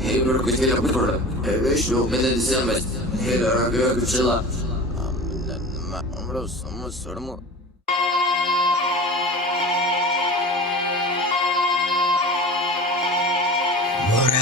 Hebrew kutila kutura. Hebrew meden disemet. Hebrew rakyat kutila. Amrus, amrus, amrus.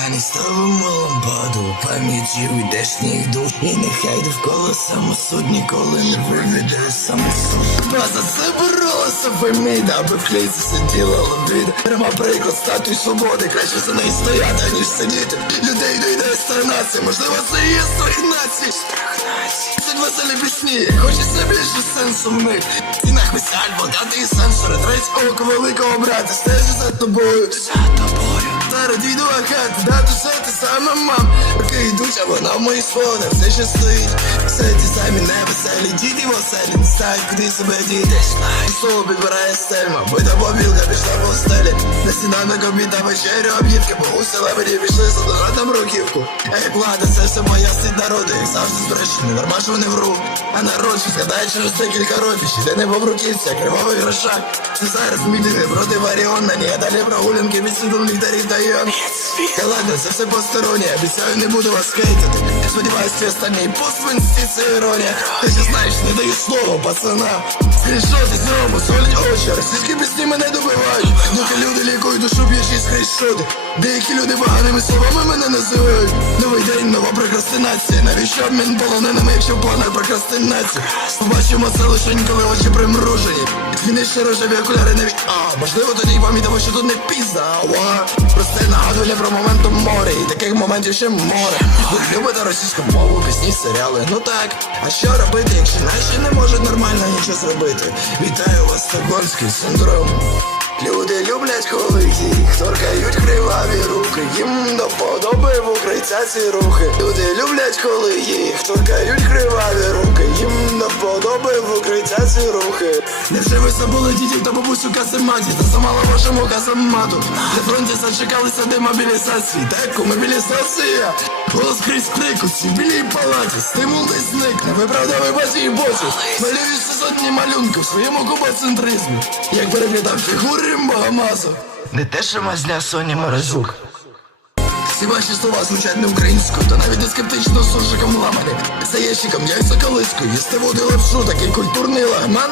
Моряні ставимо лампаду, пам'яті віддешніх душ І нехай довкола самосуд ніколи не виведе. Самосуд Ба за це боролася Феміда, аби в клейці сиділа лобіда. Пряма приклад статуй свободи, краще за неї стояти, ніж сидіти. Людей доїдає старнація, можливо це є страх нації. Страх нації. Це веселі пісні, хочеться більше сенсу в них. І нахуй альбо, дати і сенсори. Треть око великого брата, стежу за тобою. За тобою Зараз дійду хат, дату все те саме мам? Роки йдуть, а вона в моїх сходах. Все ще стоїть. Все ті самі невеселі, діти в оселі Не знають, куди себе діти. І слово підбирає стельма Бита побілка пішла по стелі. На сніданок обід та вечерю об'їдки Бо у селебрі пішли за донатом руківку. Ей, влада, це все моя сить народу Як завжди збрещені, норма, що вони вруть А народ, що згадає через декілька років Ще не по бруківця, кривавий грошак. Це зараз мітинги проти Варіона Ні, а далі прогулянки від світлом ліхтарів та йон Та ладно, це все постороннє. Обіцяю, не буду вас кейтити Сподіваюсь, твій останній пост в інсті іронія Ти ж знаєш, не даю слово, пацана Скріншоти з ньому, солять очі. Російські пісні мене добивають. Доки люди лікують душу б'ючі скріншоти Деякі люди поганими словами мене називають. Новий день, нова прокрастинація. Навіщо обмін полоненими, якщо в планах прокрастинація? Побачимо це лише коли очі примружені Ще рожеві окуляри навіть А, можливо тоді й помітимо, що тут не пізда. Ава Просте нагадування про момент у морі. І таких моментів ще море. Ви любите російську мову, пісні, серіали. Ну так, а що робити, якщо наші не можуть нормально нічого зробити? Вітаю вас, стокгольмський синдром. Люди люблять, коли їх торкають криваві руки. Їм до подоби в укриття ці рухи. Люди люблять, коли їх торкають криваві до в укриття ці рухи. Невже ви забули дітей та бабусю казематі Та замало вашому каземату На фронті зачекалися демобілізації Так, мобілізація? Голос крізь крик у цій білій палаті. Стимул десь зникне, виправдовий базі і боці? Малюєшся сотні малюнків в своєму кубоцентризмі. Як переглядав фігури Богомазу Не те, що мазня Соні Морозюк всі ваші слова звучать не українською, та навіть не скептично суржиком ламані. За ящиком яйця колискою, їсти воду лапшу, такий культурний лагман.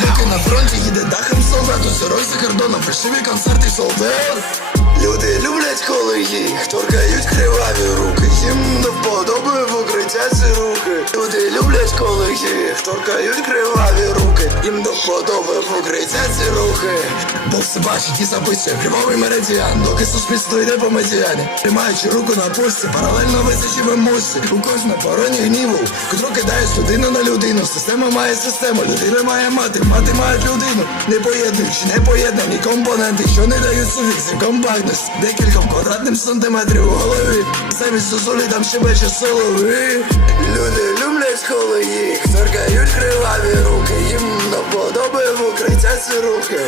Поки на фронті їде дахом солдат, сирой за кордоном, фальшиві концерти солдат. Люди люблять, коли їх торкають криваві руки. Їм до вподоби в укриття ці рухи. Люди люблять, коли їх торкають руки. Їм до вподоби в укриття ці рухи. Бо все бачить і записує кривавий меридіан, доки суспільство йде по медіані. Тримаючи руку на пульсі, паралельно висячив емоції. У кожна пороні гніву, котру кидаєш людину на людину. Система має систему, людина має мати, мати має людину. Не поєднуючи, не поєднані компоненти, що не дають суфікси, компактності. Декільком квадратним сантиметрів у голові. Замість сосулі там щебече солові. Люди коли їх торкають криваві руки. Їм до подоби укриття ці рухи.